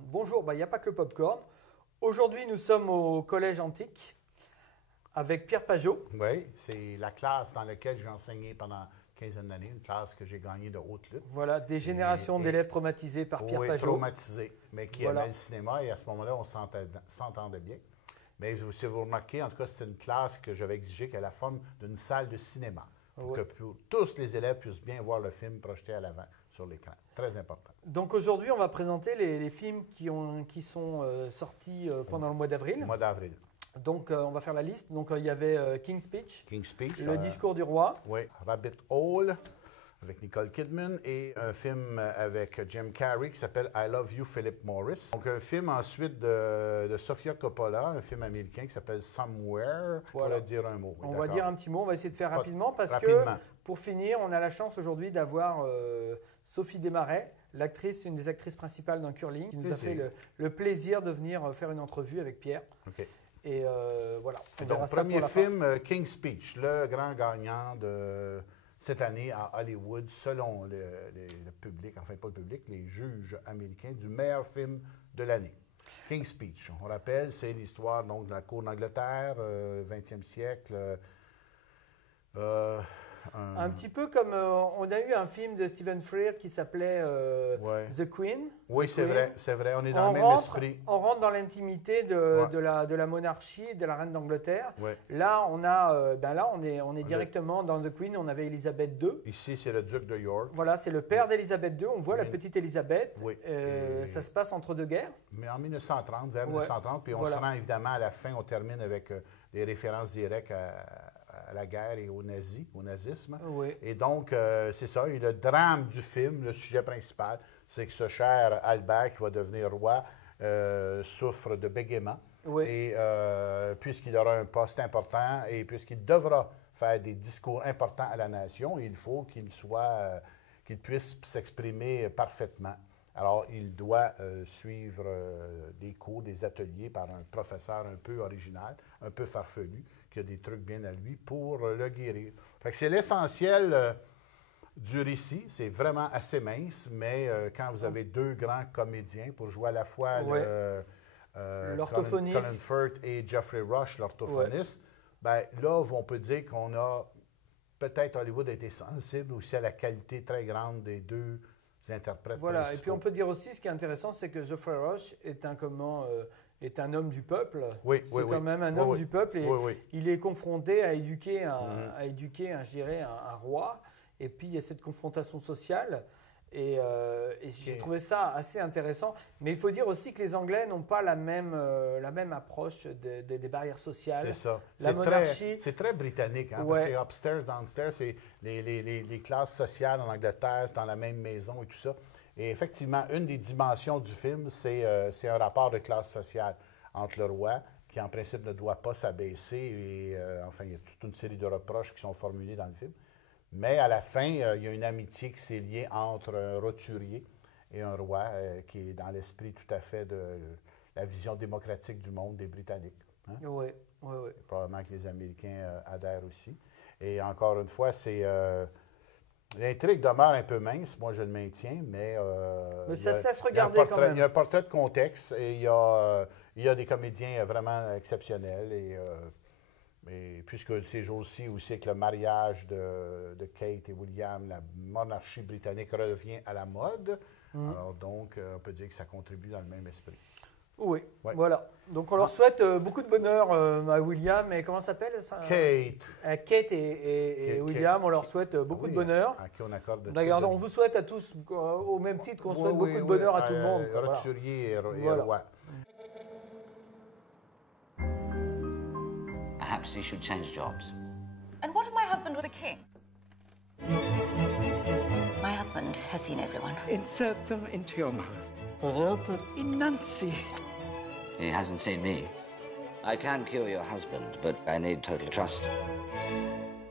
Bonjour, il n'y a pas que le popcorn. Aujourd'hui, nous sommes au Collège Antique avec Pierre Pajot. Oui, c'est la classe dans laquelle j'ai enseigné pendant une quinzaine d'années, une classe que j'ai gagnée de haute lutte. Voilà, des générations d'élèves traumatisés par Pierre Pajot. Oui, traumatisés, mais qui aimaient le cinéma et à ce moment-là, on s'entendait bien. Mais si vous remarquez, en tout cas, c'est une classe que j'avais exigé qu'elle ait la forme d'une salle de cinéma. Pour que tous les élèves puissent bien voir le film projeté à l'avant sur l'écran. Très important. Donc aujourd'hui, on va présenter les films qui sont sortis pendant le mois d'avril. Le mois d'avril. Donc on va faire la liste. Donc il y avait King's Speech, Le discours du roi. Oui, Rabbit Hole avec Nicole Kidman et un film avec Jim Carrey qui s'appelle I Love You, Philip Morris. Donc un film ensuite de Sofia Coppola, un film américain qui s'appelle Somewhere. Voilà. On va dire un mot. On va dire un petit mot, on va essayer de faire rapidement parce que pour finir, on a la chance aujourd'hui d'avoir Sophie Desmarais, l'actrice, une des actrices principales d'un curling, qui nous a fait le plaisir de venir faire une entrevue avec Pierre. OK. Et voilà. Donc, premier film, King's Speech, le grand gagnant de cette année à Hollywood, selon le public, enfin pas le public, les juges américains, du meilleur film de l'année. King's Speech, on rappelle, c'est l'histoire donc, de la cour d'Angleterre, 20e siècle. Un petit peu comme on a eu un film de Stephen Frears qui s'appelait The Queen. Oui, c'est vrai, on est dans le même esprit. On rentre dans l'intimité de la monarchie, de la reine d'Angleterre. Ouais. Là, on est directement dans The Queen, on avait Élisabeth II. Ici, c'est le duc de York. Voilà, c'est le père d'Élisabeth II, on voit la petite Élisabeth. Oui. Ça se passe entre deux guerres. Mais en 1930, vers 1930, puis on se rend évidemment à la fin, on termine avec des références directes à la guerre et au nazisme. Oui. Et donc, c'est ça. Et le drame du film, le sujet principal, c'est que ce cher Albert, qui va devenir roi, souffre de bégaiement. Oui. Et puisqu'il aura un poste important et puisqu'il devra faire des discours importants à la nation, il faut qu'il puisse s'exprimer parfaitement. Alors, il doit suivre des cours, des ateliers par un professeur un peu original, un peu farfelu, qui a des trucs bien à lui pour le guérir. Fait que c'est l'essentiel du récit. C'est vraiment assez mince, mais quand vous avez deux grands comédiens pour jouer à la fois l'orthophoniste Colin Firth et Geoffrey Rush, l'orthophoniste, ben là, on peut dire qu'on a peut-être Hollywood a été sensible aussi à la qualité très grande des deux interprètes. Voilà, principaux. et puis on peut dire aussi, ce qui est intéressant, c'est que Geoffrey Rush est un homme du peuple. Oui, c'est quand même un homme du peuple et il est confronté à éduquer je dirais, un roi. Et puis il y a cette confrontation sociale. Et j'ai trouvé ça assez intéressant. Mais il faut dire aussi que les Anglais n'ont pas la même approche des barrières sociales. C'est ça. C'est très britannique. Hein, parce que c'est upstairs, downstairs. C'est les classes sociales en Angleterre, c'est dans la même maison et tout ça. Et effectivement, une des dimensions du film, c'est un rapport de classe sociale entre le roi, qui en principe ne doit pas s'abaisser. Et enfin, il y a toute une série de reproches qui sont formulés dans le film. Mais à la fin, il y a une amitié qui s'est liée entre un roturier et un roi, qui est dans l'esprit tout à fait de la vision démocratique du monde des Britanniques. Hein? Oui. Probablement que les Américains adhèrent aussi. Et encore une fois, l'intrigue demeure un peu mince, moi je le maintiens, mais ça se laisse regarder quand même. Il y a un portrait de contexte et il y a des comédiens vraiment exceptionnels. Et puisque ces jours-ci aussi, avec le mariage de Kate et William, la monarchie britannique revient à la mode. Alors donc, on peut dire que ça contribue dans le même esprit. Oui, voilà. Donc on leur souhaite beaucoup de bonheur à William et comment s'appelle ça? Kate. Kate et William, on leur souhaite beaucoup de bonheur. À qui on accorde on vous souhaite à tous, au même titre qu'on souhaite beaucoup de bonheur à tout le monde. Roturier et roi. Perhaps he should change jobs. And what of my husband with a king? My husband has seen everyone. Insert them into your mouth. Enunciate. He hasn't seen me. I can cure your husband, but I need total trust.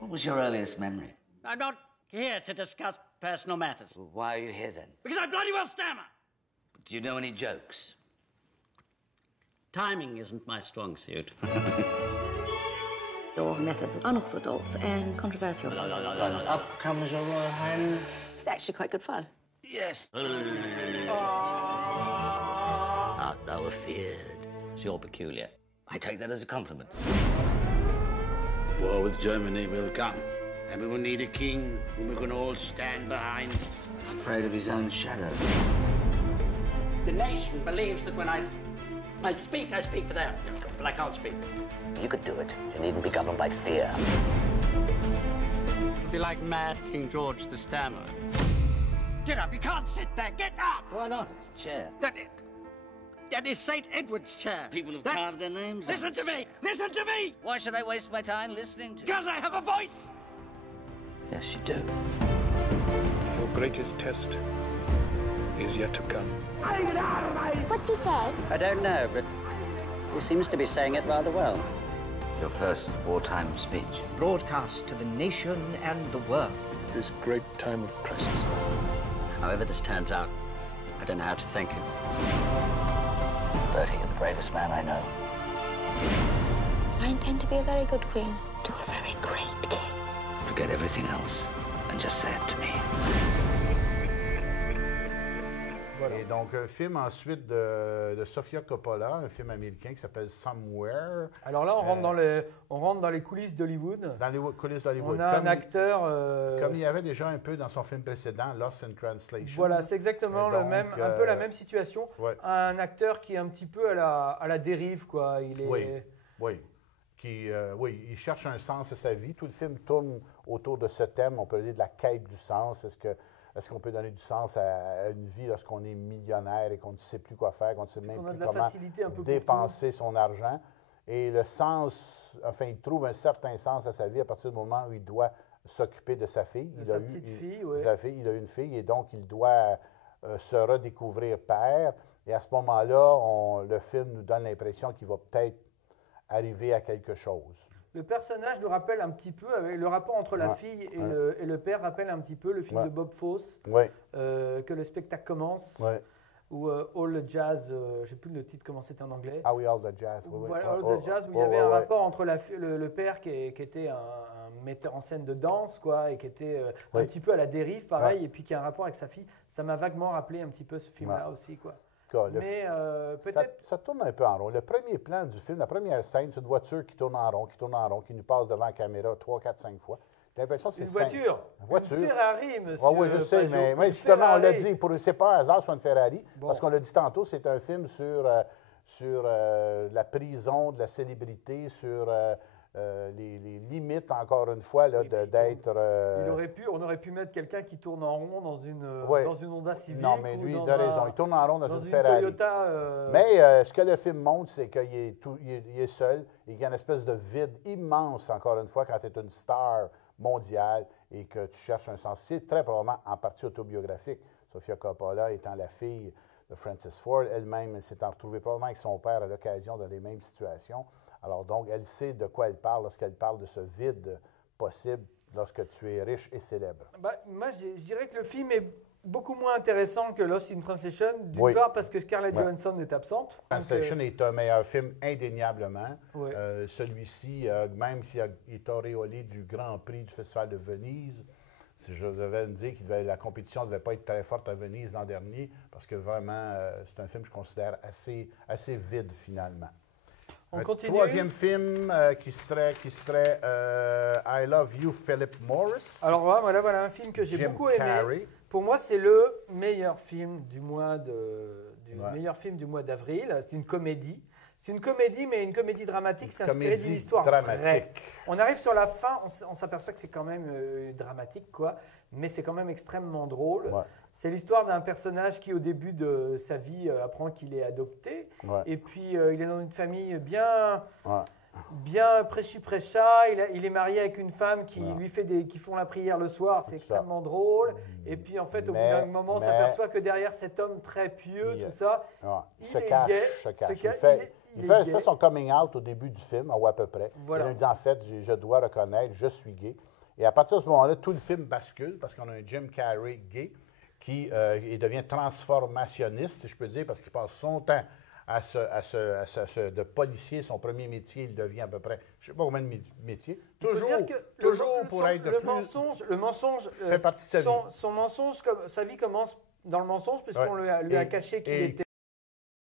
What was your earliest memory? I'm not here to discuss personal matters. Well, why are you here then? Because I bloody well stammer. Do you know any jokes? Timing isn't my strong suit. Your methods were unorthodox and controversial. Up comes your royal highness. It's actually quite good fun. Yes. feared. You're peculiar. I take that as a compliment. War with Germany will come, and we will need a king whom we can all stand behind. He's afraid of his own shadow. The nation believes that when I speak for them, but I can't speak. You could do it. You needn't be governed by fear. It'll be like mad King George the Stammerer. Get up, you can't sit there, get up! Why not? It's a chair. That is St. Edward's chair. People have carved their names on Listen it. to me! Listen to me! Why should I waste my time listening to you? Because I have a voice! Yes, you do. Your greatest test is yet to come. What's he say? I don't know, but he seems to be saying it rather well. Your first wartime speech. Broadcast to the nation and the world. This great time of crisis. However this turns out, I don't know how to thank him. Bertie, you're the bravest man I know. I intend to be a very good queen to a very great king. Forget everything else and just say it to me. Et donc, un film ensuite de Sofia Coppola, un film américain qui s'appelle Somewhere. Alors là, on rentre dans les coulisses d'Hollywood. Dans les coulisses d'Hollywood. On a un acteur... Comme il y avait déjà un peu dans son film précédent, Lost in Translation. Voilà, c'est exactement donc, un peu la même situation. Ouais. Un acteur qui est un petit peu à la dérive, quoi. Oui. Il cherche un sens à sa vie. Tout le film tourne autour de ce thème, on peut dire de la quête du sens. Est-ce qu'on peut donner du sens à une vie lorsqu'on est millionnaire et qu'on ne sait plus quoi faire, qu'on ne sait même plus comment dépenser son argent? Et le sens, enfin, il trouve un certain sens à sa vie à partir du moment où il doit s'occuper de sa fille. Il a eu une fille et donc il doit se redécouvrir père. Et à ce moment-là, le film nous donne l'impression qu'il va peut-être arriver à quelque chose. Le personnage nous rappelle un petit peu, le rapport entre la fille et le père rappelle un petit peu le film de Bob Fosse, que le spectacle commence, ou All the Jazz, je ne sais plus le titre, comment c'était en anglais. Ah oui, All the Jazz. Voilà, All the Jazz, où il y avait un rapport entre le père qui était un metteur en scène de danse, quoi, et qui était un petit peu à la dérive, pareil, et puis qui a un rapport avec sa fille. Ça m'a vaguement rappelé un petit peu ce film-là aussi, quoi. Mais peut-être... Ça tourne un peu en rond. Le premier plan du film, la première scène, c'est une voiture qui tourne en rond, qui nous passe devant la caméra 3, 4, 5 fois. J'ai l'impression que c'est une voiture. Une Ferrari, monsieur. Oui, je sais, mais justement, on l'a dit, c'est pas un hasard sur une Ferrari, parce qu'on l'a dit tantôt, c'est un film sur la prison de la célébrité, sur les limites, encore une fois, d'être... On aurait pu mettre quelqu'un qui tourne en rond dans une Honda Civic. Non, mais lui, il a raison. Il tourne en rond dans une Ferrari. Toyota, Mais ce que le film montre, c'est qu'il est seul et qu'il y a une espèce de vide immense, encore une fois, quand tu es une star mondiale et que tu cherches un sens. C'est très probablement en partie autobiographique. Sofia Coppola étant la fille de Francis Ford, elle-même s'est retrouvée probablement avec son père à l'occasion dans les mêmes situations. Alors donc, elle sait de quoi elle parle lorsqu'elle parle de ce vide possible lorsque tu es riche et célèbre. Moi, je dirais que le film est beaucoup moins intéressant que Lost in Translation, d'une part parce que Scarlett Johansson est absente. Translation est un meilleur film indéniablement. Celui-ci, même s'il est auréolé du Grand Prix du Festival de Venise, si je devais me dire que la compétition ne devait pas être très forte à Venise l'an dernier, parce que vraiment, c'est un film que je considère assez vide finalement. On continue. Troisième film qui serait I Love You, Philip Morris. Alors voilà un film que j'ai beaucoup aimé. Carrey. Pour moi, c'est le meilleur film du mois d'avril. C'est une comédie. C'est une comédie, mais une comédie dramatique. C'est inspiré d'une histoire vraie. On arrive sur la fin, on s'aperçoit que c'est quand même dramatique, quoi. Mais c'est quand même extrêmement drôle. Ouais. C'est l'histoire d'un personnage qui, au début de sa vie, apprend qu'il est adopté. Ouais. Et puis, il est dans une famille bien prêchi-prêcha. Il est marié avec une femme qui lui qui font la prière le soir. C'est extrêmement drôle. Et puis, en fait, au bout d'un moment, on s'aperçoit que derrière cet homme très pieux, tout ça, il se cache. Il fait son coming out au début du film, ou à peu près. Voilà. Il dit, en fait, je dois reconnaître, je suis gay. Et à partir de ce moment-là, tout le film bascule parce qu'on a un Jim Carrey gay qui il devient transformationniste, si je peux dire, parce qu'il passe son temps de policier. Son premier métier, il devient à peu près, je ne sais pas combien de métiers. Toujours pour être le mensonge fait partie de sa vie. Son mensonge, sa vie commence dans le mensonge, puisqu'on lui a caché qu'il était